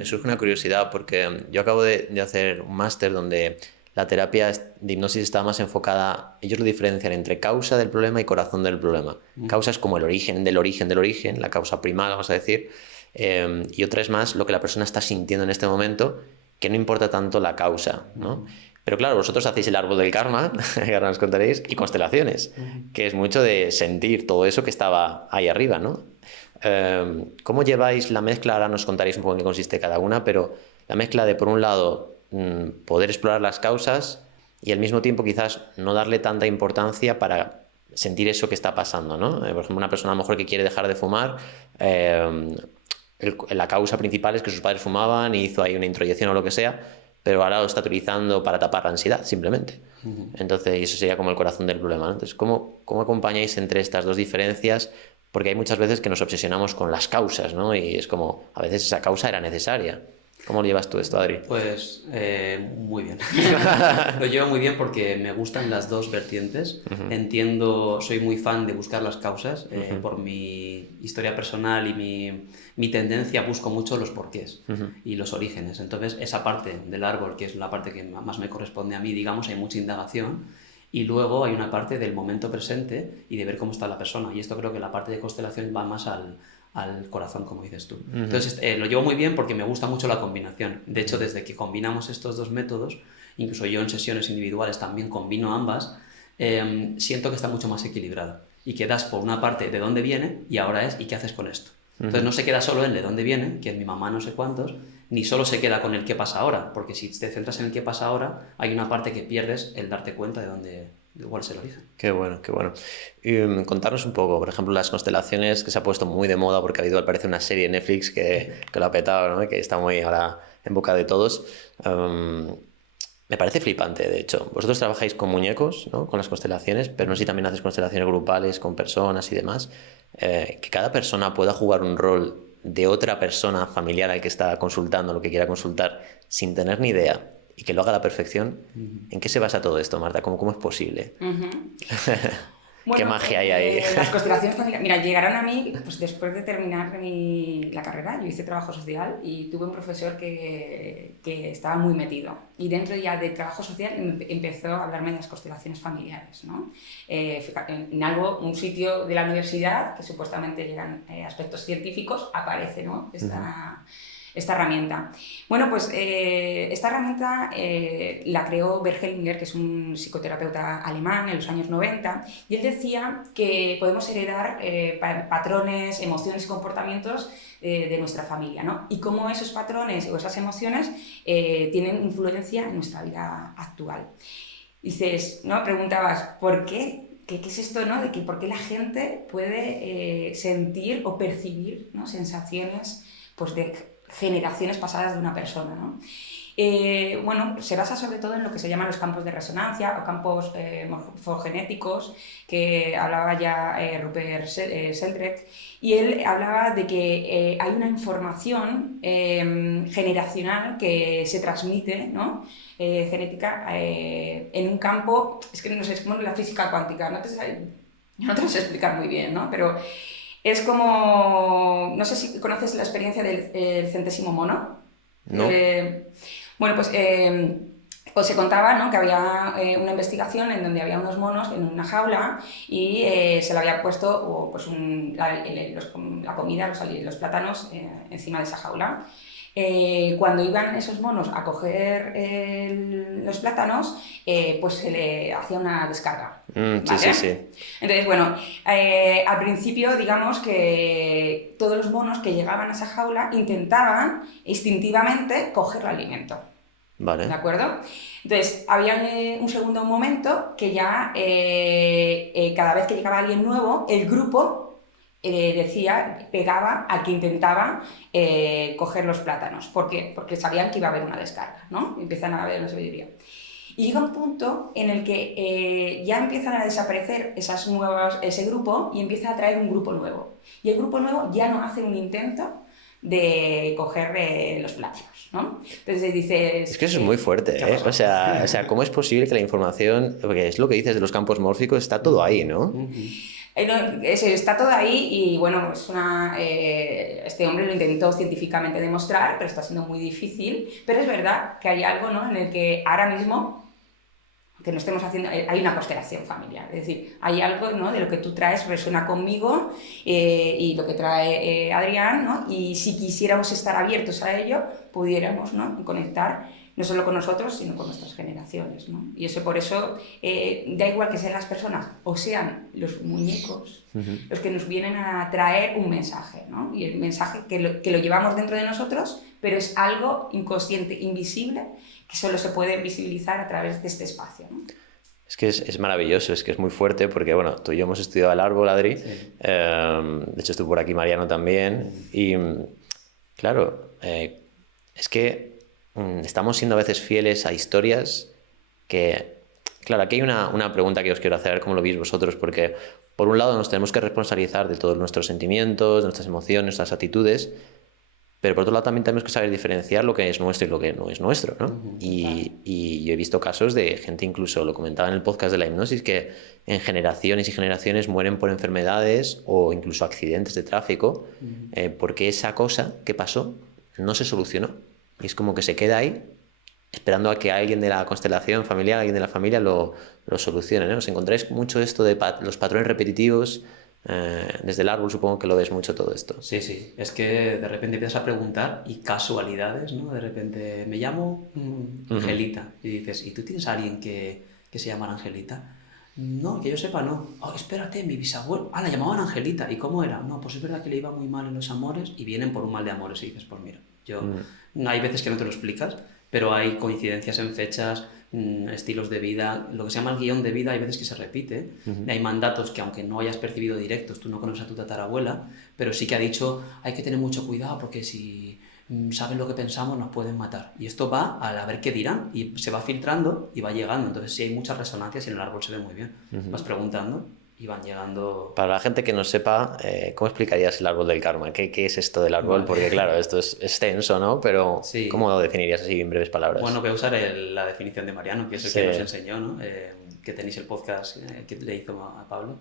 me surge una curiosidad porque yo acabo de hacer un máster donde la terapia de hipnosis está más enfocada, ellos lo diferencian entre causa del problema y corazón del problema. Causa es como el origen del origen del origen, la causa primal, vamos a decir, y otra es más lo que la persona está sintiendo en este momento, que no importa tanto la causa, ¿no? Pero claro, vosotros hacéis el árbol del karma, que ahora nos contaréis, y constelaciones, que es mucho de sentir todo eso que estaba ahí arriba, ¿no? ¿Cómo lleváis la mezcla? Ahora nos contaréis un poco en qué consiste cada una, pero la mezcla de, por un lado, poder explorar las causas y al mismo tiempo quizás no darle tanta importancia para sentir eso que está pasando, ¿no? Por ejemplo, una persona a lo mejor que quiere dejar de fumar, la causa principal es que sus padres fumaban y hizo ahí una introyección o lo que sea, pero ahora lo está utilizando para tapar la ansiedad, simplemente. Entonces, eso sería como el corazón del problema, ¿no? Entonces, ¿cómo acompañáis entre estas dos diferencias? Porque hay muchas veces que nos obsesionamos con las causas, ¿no? Y es como, a veces esa causa era necesaria. ¿Cómo lo llevas tú esto, Adri? Pues muy bien. Lo llevo muy bien porque me gustan las dos vertientes. Entiendo, soy muy fan de buscar las causas. Por mi historia personal y mi tendencia busco mucho los porqués y los orígenes. Entonces, esa parte del árbol, que es la parte que más me corresponde a mí, digamos, hay mucha indagación. Y luego hay una parte del momento presente y de ver cómo está la persona. Y esto creo que la parte de constelación va más al corazón, como dices tú. Entonces, lo llevo muy bien porque me gusta mucho la combinación. De hecho, desde que combinamos estos dos métodos, incluso yo en sesiones individuales también combino ambas, siento que está mucho más equilibrado. Y que das por una parte de dónde viene y ahora es ¿y qué haces con esto? Entonces no se queda solo en de dónde viene, que es mi mamá no sé cuántos, ni solo se queda con el qué pasa ahora, porque si te centras en el qué pasa ahora, hay una parte que pierdes el darte cuenta de cuál es el origen. Qué bueno, qué bueno. Y contarnos un poco, por ejemplo, las constelaciones, que se ha puesto muy de moda porque ha habido, al parecer, una serie de Netflix que lo ha petado, ¿no? Que está muy ahora en boca de todos. Me parece flipante, de hecho. Vosotros trabajáis con muñecos, ¿no? Con las constelaciones, pero no sé si también haces constelaciones grupales con personas y demás. Que cada persona pueda jugar un rol de otra persona familiar al que está consultando, lo que quiera consultar, sin tener ni idea, y que lo haga a la perfección. ¿En qué se basa todo esto, Marta? ¿Cómo es posible? Bueno, ¿Qué magia hay ahí? Las constelaciones familiares, mira, llegaron a mí pues, después de terminar la carrera. Yo hice trabajo social y tuve un profesor que estaba muy metido. Y dentro ya de trabajo social empezó a hablarme de las constelaciones familiares, ¿no? En un sitio de la universidad, que supuestamente llegan aspectos científicos, aparece, ¿no? Esta herramienta. Bueno, pues esta herramienta la creó Bert Hellinger, que es un psicoterapeuta alemán en los años 90, y él decía que podemos heredar patrones, emociones y comportamientos de nuestra familia, ¿no? Y cómo esos patrones o esas emociones tienen influencia en nuestra vida actual. Dices, ¿no? Preguntabas, ¿por qué? ¿Qué es esto, ¿no? De que por qué la gente puede sentir o percibir, ¿no? Sensaciones pues, de generaciones pasadas de una persona, ¿no? Bueno, se basa sobre todo en lo que se llaman los campos de resonancia o campos morfogenéticos, que hablaba ya Rupert Sheldrake, y él hablaba de que hay una información generacional que se transmite, ¿no? Genética en un campo, es que no sé, es como la física cuántica, no te lo sé explicar muy bien, ¿no? Pero es como, no sé si conoces la experiencia del centésimo mono. No. Bueno, pues os se contaba, ¿no? Que había una investigación en donde había unos monos en una jaula y se le había puesto pues, la comida, los plátanos encima de esa jaula. Cuando iban esos monos a coger los plátanos, pues se le hacía una descarga. ¿Vale? Sí. Entonces, bueno, al principio, digamos que todos los monos que llegaban a esa jaula intentaban instintivamente coger el alimento. Vale. ¿De acuerdo? Entonces, había un segundo momento que ya cada vez que llegaba alguien nuevo, el grupo pegaba al que intentaba coger los plátanos. ¿Por qué? Porque sabían que iba a haber una descarga, ¿no? Empiezan a haber una sabiduría. Y llega un punto en el que ya empiezan a desaparecer ese grupo y empieza a traer un grupo nuevo. Y el grupo nuevo ya no hace un intento de coger los plátanos, ¿no? Entonces dices... Es que eso es muy fuerte, ¿eh? O sea, ¿cómo es posible que la información, porque es lo que dices de los campos mórficos, está todo ahí, ¿no? Está todo ahí y bueno, este hombre lo intentó científicamente demostrar, pero está siendo muy difícil. Pero es verdad que hay algo, ¿no?, en el que ahora mismo, que no estemos haciendo, hay una constelación familiar. Es decir, hay algo, ¿no?, de lo que tú traes resuena conmigo y lo que trae Adrián, ¿no? Y si quisiéramos estar abiertos a ello, pudiéramos, ¿no?, conectar no solo con nosotros, sino con nuestras generaciones, ¿no? Y eso, por eso, da igual que sean las personas o sean los muñecos los que nos vienen a traer un mensaje, ¿no? Y el mensaje que lo llevamos dentro de nosotros, pero es algo inconsciente, invisible, que solo se puede visibilizar a través de este espacio, ¿no? Es que es maravilloso, es que es muy fuerte porque, bueno, tú y yo hemos estudiado el árbol, Adri. Sí. De hecho, estuvo por aquí Mariano también. Y, claro, es que estamos siendo a veces fieles a historias que... Claro, aquí hay una pregunta que os quiero hacer, cómo lo veis vosotros, porque por un lado nos tenemos que responsabilizar de todos nuestros sentimientos, nuestras emociones, nuestras actitudes, pero por otro lado también tenemos que saber diferenciar lo que es nuestro y lo que no es nuestro, ¿no? Y yo he visto casos de gente, incluso lo comentaba en el podcast de la hipnosis, que en generaciones y generaciones mueren por enfermedades o incluso accidentes de tráfico porque esa cosa que pasó no se solucionó. Y es como que se queda ahí esperando a que alguien de la constelación familiar, alguien de la familia lo solucione, ¿no? ¿Os encontráis mucho esto de los patrones repetitivos? Desde el árbol supongo que lo ves mucho todo esto. Sí, sí, es que de repente empiezas a preguntar y casualidades, ¿no? De repente me llamo Angelita y dices, ¿y tú tienes a alguien que se llama Angelita? No, que yo sepa, no. Oh, espérate, mi bisabuelo. Ah, la llamaban Angelita. ¿Y cómo era? No, pues es verdad que le iba muy mal en los amores y vienen por un mal de amores y dices, pues mira, hay veces que no te lo explicas, pero hay coincidencias en fechas, estilos de vida, lo que se llama el guión de vida hay veces que se repite, y hay mandatos que aunque no hayas percibido directos, tú no conoces a tu tatarabuela, pero sí que ha dicho, hay que tener mucho cuidado porque si saben lo que pensamos nos pueden matar. Y esto va a ver qué dirán, y se va filtrando y va llegando, entonces sí hay muchas resonancias y en el árbol se ve muy bien. Vas preguntando y van llegando... Para la gente que no sepa, ¿cómo explicarías el árbol del karma? ¿Qué es esto del árbol? Vale. Porque claro, esto es extenso, ¿no? Pero Sí. ¿cómo lo definirías así en breves palabras? Bueno, voy a usar la definición de Mariano, que es el Sí. que nos enseñó, ¿no? Que tenéis el podcast que le hizo a Pablo.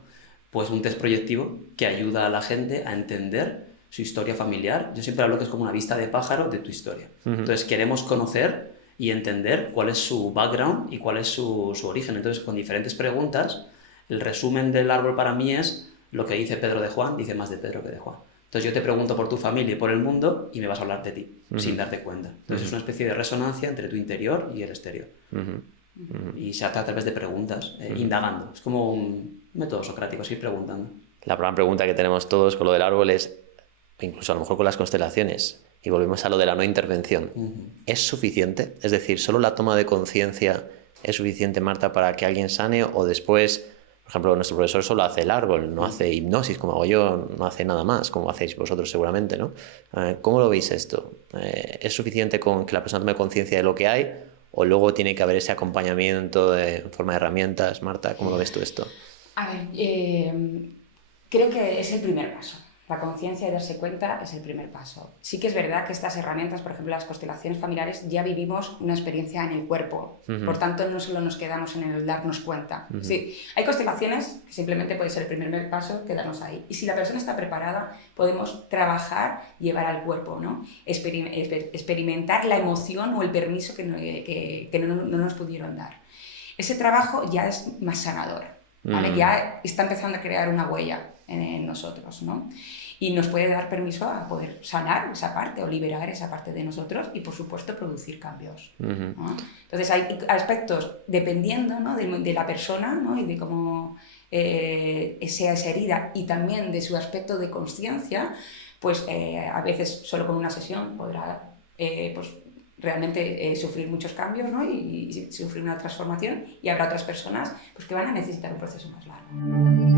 Pues un test proyectivo que ayuda a la gente a entender su historia familiar. Yo siempre hablo que es como una vista de pájaro de tu historia. Entonces queremos conocer y entender cuál es su background y cuál es su origen. Entonces, con diferentes preguntas, el resumen del árbol para mí es lo que dice Pedro de Juan, dice más de Pedro que de Juan. Entonces yo te pregunto por tu familia y por el mundo y me vas a hablar de ti, sin darte cuenta. Entonces es una especie de resonancia entre tu interior y el exterior. Y se hace a través de preguntas, indagando. Es como un método socrático, seguir preguntando. La primera pregunta que tenemos todos con lo del árbol es, incluso a lo mejor con las constelaciones, y volvemos a lo de la no intervención. ¿Es suficiente? Es decir, ¿solo la toma de conciencia es suficiente, Marta, para que alguien sane o después... Por ejemplo, nuestro profesor solo hace el árbol, no hace hipnosis como hago yo, no hace nada más, como hacéis vosotros seguramente, ¿no? ¿Cómo lo veis esto? ¿Es suficiente con que la persona tome conciencia de lo que hay o luego tiene que haber ese acompañamiento en forma de herramientas? Marta, ¿cómo lo ves tú esto? A ver, creo que es el primer paso. La conciencia de darse cuenta es el primer paso. Sí que es verdad que estas herramientas, por ejemplo, las constelaciones familiares, ya vivimos una experiencia en el cuerpo. Por tanto, no solo nos quedamos en el darnos cuenta. Sí, hay constelaciones que simplemente puede ser el primer paso, quedarnos ahí. Y si la persona está preparada, podemos trabajar, llevar al cuerpo, ¿no? Experimentar la emoción o el permiso que no nos pudieron dar. Ese trabajo ya es más sanador, ¿vale? Ya está empezando a crear una huella en nosotros, ¿no? Y nos puede dar permiso a poder sanar esa parte o liberar esa parte de nosotros y, por supuesto, producir cambios, ¿no? Entonces, hay aspectos, dependiendo, ¿no?, de la persona, ¿no?, y de cómo sea esa herida y también de su aspecto de consciencia, pues a veces solo con una sesión podrá pues, realmente sufrir muchos cambios, ¿no?, y sufrir una transformación, y habrá otras personas pues, que van a necesitar un proceso más largo.